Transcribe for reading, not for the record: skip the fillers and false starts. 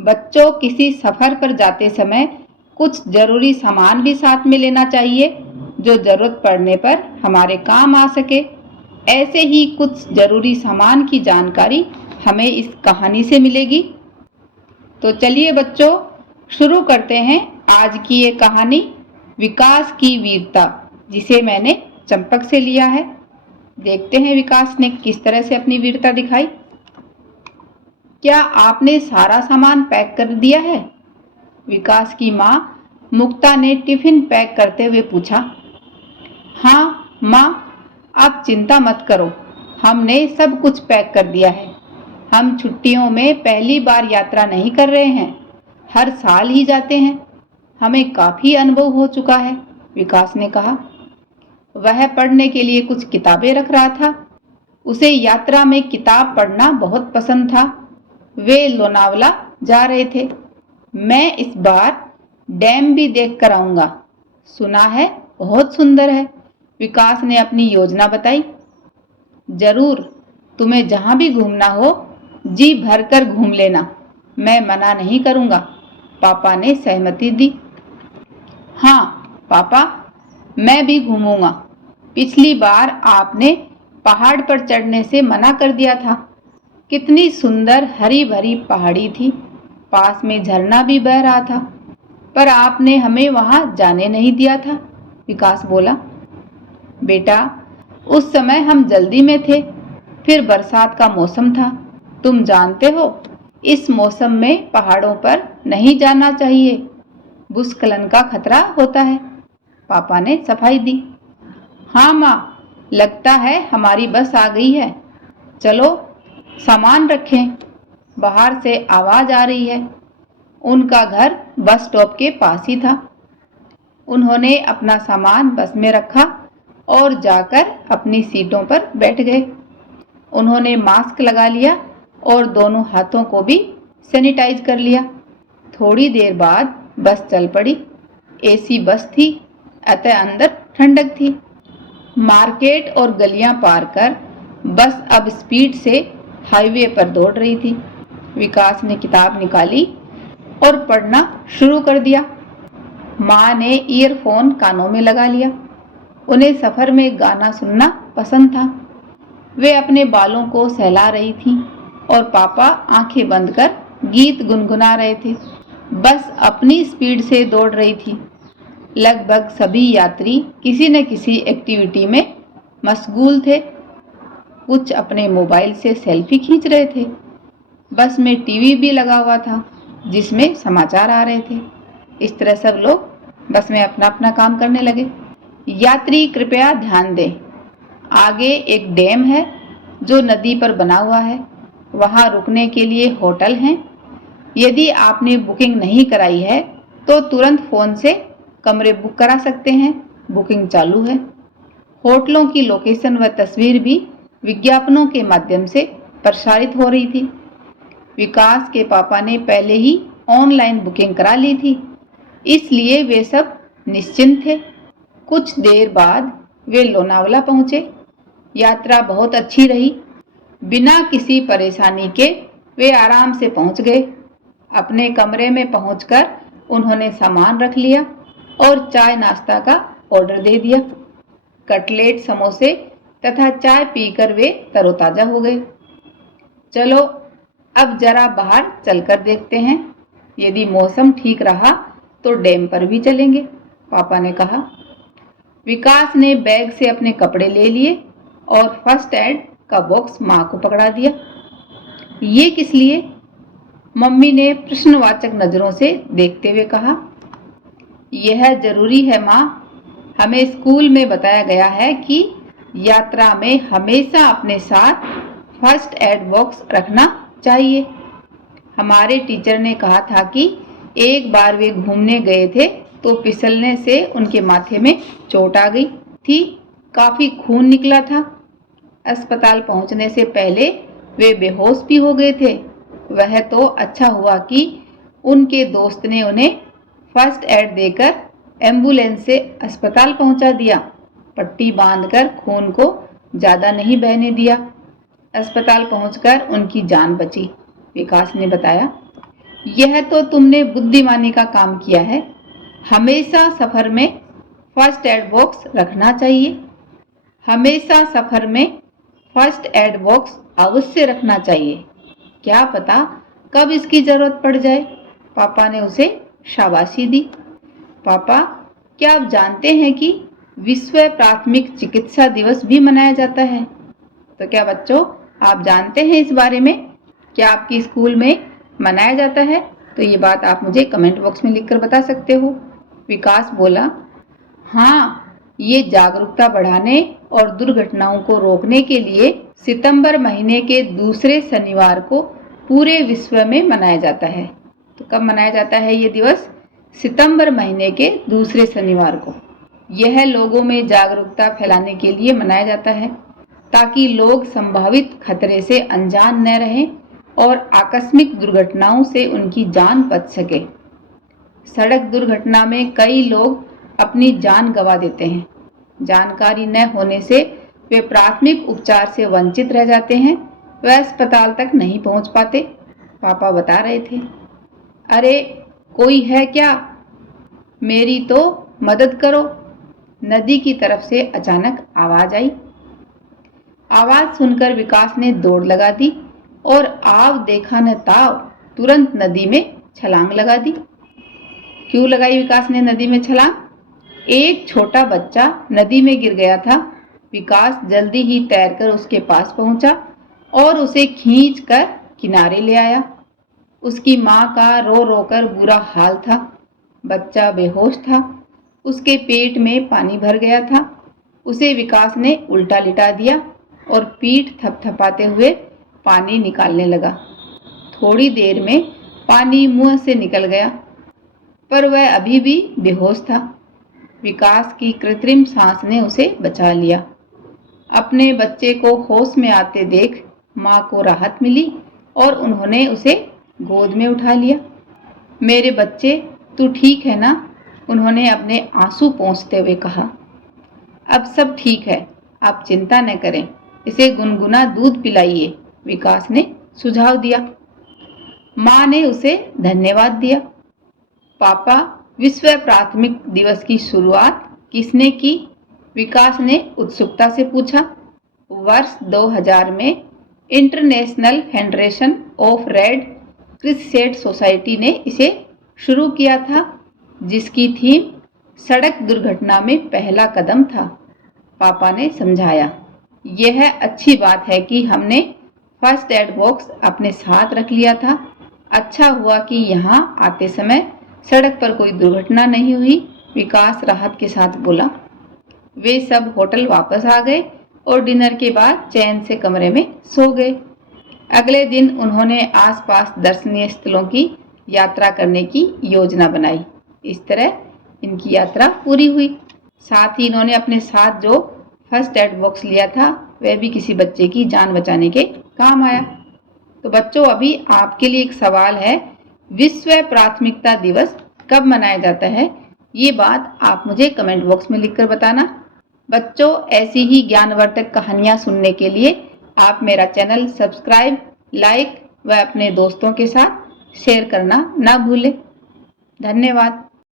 बच्चों, किसी सफर पर जाते समय कुछ जरूरी सामान भी साथ में लेना चाहिए जो जरूरत पड़ने पर हमारे काम आ सके। ऐसे ही कुछ जरूरी सामान की जानकारी हमें इस कहानी से मिलेगी। तो चलिए बच्चों, शुरू करते हैं आज की ये कहानी, विकास की वीरता, जिसे मैंने चंपक से लिया है। देखते हैं विकास ने किस तरह से अपनी वीरता दिखाई। क्या आपने सारा सामान पैक कर दिया है? विकास की माँ मुक्ता ने टिफिन पैक करते हुए पूछा। हाँ माँ, आप चिंता मत करो, हमने सब कुछ पैक कर दिया है। हम छुट्टियों में पहली बार यात्रा नहीं कर रहे हैं, हर साल ही जाते हैं। हमें काफी अनुभव हो चुका है, विकास ने कहा। वह पढ़ने के लिए कुछ किताबें रख रहा था। उसे यात्रा में किताब पढ़ना बहुत पसंद था। वे लोनावला जा रहे थे। मैं इस बार डैम भी देख कर आऊंगा, सुना है बहुत सुंदर है, विकास ने अपनी योजना बताई। जरूर, तुम्हें जहां भी घूमना हो जी भर कर घूम लेना, मैं मना नहीं करूंगा, पापा ने सहमति दी। हाँ पापा, मैं भी घूमूंगा। पिछली बार आपने पहाड़ पर चढ़ने से मना कर दिया था। कितनी सुंदर हरी भरी पहाड़ी थी, पास में झरना भी बह रहा था, पर आपने हमें वहां जाने नहीं दिया था, विकास बोला। बेटा, उस समय हम जल्दी में थे, फिर बरसात का मौसम था। तुम जानते हो, इस मौसम में पहाड़ों पर नहीं जाना चाहिए, भूस्खलन का खतरा होता है, पापा ने सफाई दी। हाँ माँ, लगता है हमारी बस आ गई है, चलो सामान रखें, बाहर से आवाज आ रही है। उनका घर बस स्टॉप के पास ही था। उन्होंने अपना सामान बस में रखा और जाकर अपनी सीटों पर बैठ गए। उन्होंने मास्क लगा लिया और दोनों हाथों को भी सैनिटाइज कर लिया। थोड़ी देर बाद बस चल पड़ी। एसी बस थी, अतः अंदर ठंडक थी। मार्केट और गलियां पार कर बस अब स्पीड से हाईवे पर दौड़ रही थी। विकास ने किताब निकाली और पढ़ना शुरू कर दिया। माँ ने ईयरफोन कानों में लगा लिया। उन्हें सफर में गाना सुनना पसंद था। वे अपने बालों को सहला रही थीं और पापा आंखें बंद कर गीत गुनगुना रहे थे। बस अपनी स्पीड से दौड़ रही थी। लगभग सभी यात्री किसी न किसी एक्टिविटी में मशगूल थे। कुछ अपने मोबाइल से सेल्फी खींच रहे थे। बस में टीवी भी लगा हुआ था जिसमें समाचार आ रहे थे। इस तरह सब लोग बस में अपना अपना काम करने लगे। यात्री कृपया ध्यान दें, आगे एक डैम है जो नदी पर बना हुआ है। वहां रुकने के लिए होटल हैं। यदि आपने बुकिंग नहीं कराई है तो तुरंत फोन से कमरे बुक करा सकते हैं, बुकिंग चालू है। होटलों की लोकेशन व तस्वीर भी विज्ञापनों के माध्यम से प्रसारित हो रही थी। विकास के पापा ने पहले ही ऑनलाइन बुकिंग करा ली थी, इसलिए वे सब निश्चिंत थे। कुछ देर बाद वे लोनावला पहुंचे। यात्रा बहुत अच्छी रही। बिना किसी परेशानी के वे आराम से पहुंच गए। अपने कमरे में पहुंचकर उन्होंने सामान रख लिया और चाय नाश्ता का ऑर्डर दे दिया। कटलेट, समोसे तथा चाय पीकर वे तरोताजा हो गए। चलो अब जरा बाहर चलकर देखते हैं, यदि मौसम ठीक रहा तो डैम पर भी चलेंगे, पापा ने कहा। विकास ने बैग से अपने कपड़े ले लिए और फर्स्ट एड का बॉक्स माँ को पकड़ा दिया। ये किस लिए? मम्मी ने प्रश्नवाचक नजरों से देखते हुए कहा। यह जरूरी है माँ, हमें स्कूल में बताया गया है कि यात्रा में हमेशा अपने साथ फर्स्ट एड बॉक्स रखना चाहिए। हमारे टीचर ने कहा था कि एक बार वे घूमने गए थे तो फिसलने से उनके माथे में चोट आ गई थी, काफी खून निकला था। अस्पताल पहुंचने से पहले वे बेहोश भी हो गए थे। वह तो अच्छा हुआ कि उनके दोस्त ने उन्हें फर्स्ट एड देकर एम्बुलेंस से अस्पताल पहुंचा दिया। पट्टी बांधकर खून को ज्यादा नहीं बहने दिया। अस्पताल पहुंचकर उनकी जान बची, विकास ने बताया। यह तो तुमने बुद्धिमानी का काम किया है। हमेशा सफर में फर्स्ट एड बॉक्स रखना चाहिए। हमेशा सफर में फर्स्ट एड बॉक्स अवश्य रखना चाहिए। क्या पता कब इसकी जरूरत पड़ जाए। पापा ने उसे शाबाशी दी। पापा, क्या आप जानते हैं कि विश्व प्राथमिक चिकित्सा दिवस भी मनाया जाता है? तो क्या बच्चों आप जानते हैं इस बारे में? क्या आपकी स्कूल में मनाया जाता है? तो ये बात आप मुझे कमेंट बॉक्स में लिखकर बता सकते हो। विकास बोला, हाँ, ये जागरूकता बढ़ाने और दुर्घटनाओं को रोकने के लिए सितंबर महीने के दूसरे शनिवार को पूरे विश्व में मनाया जाता है। तो कब मनाया जाता है ये दिवस? सितंबर महीने के दूसरे शनिवार को। यह लोगों में जागरूकता फैलाने के लिए मनाया जाता है ताकि लोग संभावित खतरे से अनजान न रहें और आकस्मिक दुर्घटनाओं से उनकी जान बच सके। सड़क दुर्घटना में कई लोग अपनी जान गंवा देते हैं। जानकारी न होने से वे प्राथमिक उपचार से वंचित रह जाते हैं। वे अस्पताल तक नहीं पहुंच पाते। पापा बता रहे थे, अरे कोई है क्या? मेरी तो मदद करो। नदी की तरफ से अचानक आवाज आई। आवाज सुनकर विकास ने दौड़ लगा दी और आव देखा न ताव तुरंत नदी में छलांग लगा दी। क्यों लगाई विकास ने नदी में छलांग? एक छोटा बच्चा नदी में गिर गया था। विकास जल्दी ही तैरकर उसके पास पहुंचा और उसे खींचकर किनारे ले आया। उसकी माँ का रो रो कर बुरा हाल था। बच्चा बेहोश था। उसके पेट में पानी भर गया था। उसे विकास ने उल्टा लिटा दिया और पीठ थपथपाते हुए पानी निकालने लगा। थोड़ी देर में पानी मुंह से निकल गया, पर वह अभी भी बेहोश था। विकास की कृत्रिम सांस ने उसे बचा लिया। अपने बच्चे को होश में आते देख माँ को राहत मिली और उन्होंने उसे गोद में उठा लिया। मेरे बच्चे, तू ठीक है ना? उन्होंने अपने आंसू पोंछते हुए कहा। अब सब ठीक है, आप चिंता न करें, इसे गुनगुना दूध पिलाइए, विकास ने सुझाव दिया। माँ ने उसे धन्यवाद दिया। पापा, विश्व प्राथमिक दिवस की शुरुआत किसने की? विकास ने उत्सुकता से पूछा। वर्ष 2000 में international federation of red crescent society ने इसे शुरू किया था, जिसकी थीम सड़क दुर्घटना में पहला कदम था। पापा ने समझाया। यह अच्छी बात है कि हमने फर्स्ट एड बॉक्स अपने साथ रख लिया था। अच्छा हुआ कि यहाँ आते समय सड़क पर कोई दुर्घटना नहीं हुई, विकास राहत के साथ बोला। वे सब होटल वापस आ गए और डिनर के बाद चैन से कमरे में सो गए। अगले दिन उन्होंने आसपास दर्शनीय स्थलों की यात्रा करने की योजना बनाई। इस तरह इनकी यात्रा पूरी हुई। साथ ही इन्होंने अपने साथ जो फर्स्ट एड बॉक्स लिया था वह भी किसी बच्चे की जान बचाने के काम आया। तो बच्चों, अभी आपके लिए एक सवाल है, विश्व प्राथमिकता दिवस कब मनाया जाता है? ये बात आप मुझे कमेंट बॉक्स में लिखकर बताना। बच्चों, ऐसी ही ज्ञानवर्धक कहानियाँ सुनने के लिए आप मेरा चैनल सब्सक्राइब, लाइक व अपने दोस्तों के साथ शेयर करना ना भूलें। धन्यवाद।